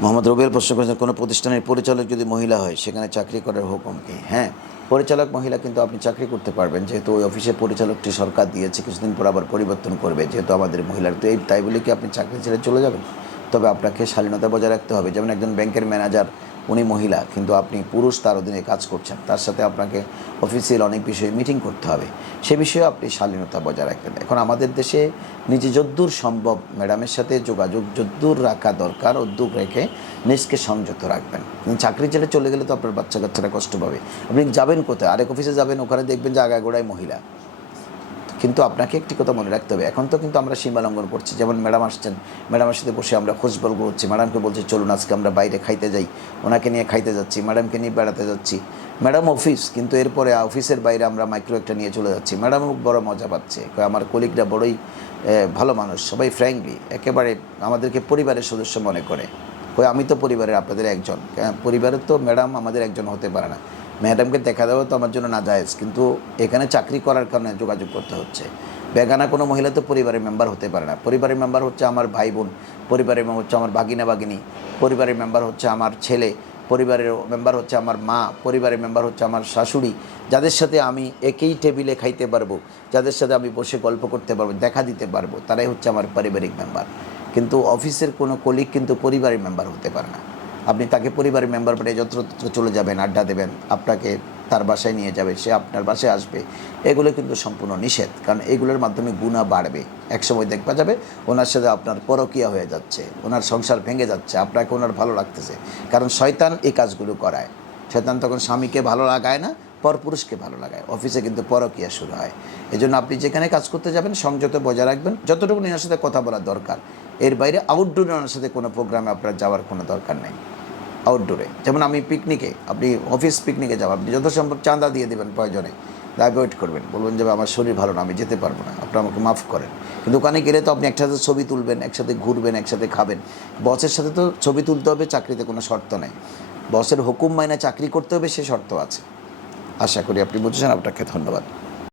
মোহাম্মদ রবিউল প্রশ্ন করেছেন, কোনো প্রতিষ্ঠানের পরিচালক যদি মহিলা হয়, সেখানে চাকরি করার হুকুম কি? হ্যাঁ পরিচালক মহিলা কিন্তু আপনি চাকরি করতে পারবেন, যেহেতু ওই অফিসে পরিচালকটি সরকার দিয়েছে, কিছুদিন পর আবার পরিবর্তন করবে, যেহেতু আমাদের মহিলার, তো এই, তাই বলে কি আপনি চাকরি ছেড়ে চলে যাবেন? তবে আপনাকে শালীনতা বজায় রাখতে হবে। যেমন একজন ব্যাংকের ম্যানেজার, উনি মহিলা, কিন্তু আপনি পুরুষ, তার অধীনে কাজ করছেন। তার সাথে আপনাকে অফিসিয়াল অনেক বিষয়ে মিটিং করতে হবে। সে বিষয়ে আপনি শালীনতা বজায় রাখবেন এখন আমাদের দেশে নিজে যদ্দূর সম্ভব ম্যাডামের সাথে যোগাযোগ যদ্দূর রাখা দরকার, উদ্যোগ রেখে নিজকে সংযত রাখবেন। চাকরি ছেড়ে চলে গেলে তো আপনার বাচ্চা কাচ্চারা কষ্ট পাবে। আপনি যাবেন কোথায়? আরেক অফিসে যাবেন, ওখানে দেখবেন যে আগাগোড়ায় মহিলা। কিন্তু আপনাকে একটি কথা মনে রাখতে হবে। এখন তো কিন্তু আমরা সীমা লঙ্ঘন করছি। যেমন ম্যাডাম আসছেন ম্যাডামের সাথে বসে আমরা খোঁজবল করছি। ম্যাডামকে বলছি, চলুন, আজকে আমরা বাইরে খাইতে যাই। ওনাকে নিয়ে খাইতে যাচ্ছি, ম্যাডামকে নিয়ে বেড়াতে যাচ্ছি। ম্যাডাম অফিস, কিন্তু এরপরে অফিসের বাইরে আমরা মাইক্রো একটা নিয়ে চলে যাচ্ছি। ম্যাডামও বড় মজা পাচ্ছে। আমার কলিগরা বড়ই ভালো মানুষ, সবাই ফ্র্যাঙ্কলি। একেবারে আমাদেরকে পরিবারের সদস্য মনে করে। কই আমি তো পরিবারের আপনাদের একজন। পরিবারের তো ম্যাডাম আমাদের একজন হতে পারে না। ম্যাডামকে দেখা দেওয়া তো আমার জন্য না জায়েজ কিন্তু এখানে চাকরি করার কারণে যোগাযোগ করতে হচ্ছে। বেগানা কোনো মহিলা তো পরিবারের মেম্বার হতে পারে না। পরিবারের মেম্বার হচ্ছে আমার ভাই বোন পরিবারের মেম্বার হচ্ছে আমার ভাগিনা, ভাগিনী, পরিবারের মেম্বার হচ্ছে আমার ছেলে, পরিবারের মেম্বার হচ্ছে আমার মা, পরিবারের মেম্বার হচ্ছে আমার শাশুড়ি। যাদের সাথে আমি একই টেবিলে খাইতে পারব, যাদের সাথে আমি বসে গল্প করতে পারব, দেখা দিতে পারব, তারাই হচ্ছে আমার পারিবারিক মেম্বার। কিন্তু অফিসের কোনো কলিগ কিন্তু পরিবারের মেম্বার হতে পারে না। আপনি তাকে পরিবারের মেম্বার পেটে যত্রতত্র চলে যাবেন, আড্ডা দেবেন, আপনাকে তার বাসায় নিয়ে যাবে, সে আপনার বাসায় আসবে। এগুলো কিন্তু সম্পূর্ণ নিষেধ, কারণ এগুলোর মাধ্যমে গুণা বাড়বে। একসময় দেখবা যাবে ওনার সাথে আপনার পরকীয়া হয়ে যাচ্ছে, ওনার সংসার ভেঙে যাচ্ছে, আপনাকে ওনার ভালো লাগতেছে। কারণ শয়তান এই কাজগুলো করায়। শয়তান তখন স্বামীকে ভালো লাগায় না, পরপুরুষকে ভালো লাগায়। অফিসে কিন্তু পরকীয়া শুরু হয়। এই জন্য আপনি যেখানে কাজ করতে যাবেন, সংযত বজায় রাখবেন। যতটুকু ওনার সাথে কথা বলার দরকার, এর বাইরে আউটডোরে ওনার সাথে কোনো প্রোগ্রামে আপনার যাওয়ার কোনো দরকার নেই। আউটডোরে যেমন আমি পিকনিকে আপনি অফিস পিকনিকে যাব আপনি যত সম্ভব চাঁদা দিয়ে দেবেন প্রয়োজনে অ্যাভয়েড করবেন। বলবেন যে আমার শরীর ভালো না, আমি যেতে পারব না আপনি আমাকে মাফ করেন। কিন্তু ওখানে গেলে তো আপনি একসাথে ছবি তুলবেন, একসাথে ঘুরবেন, একসাথে খাবেন। বসের সাথে তো ছবি তুলতে হবে, চাকরিতে কোনো শর্ত নেই। বসের হুকুম মাইনে চাকরি করতে হবে, সে শর্ত আছে। আশা করি আপনি বুঝেছেন, আপনাকে ধন্যবাদ।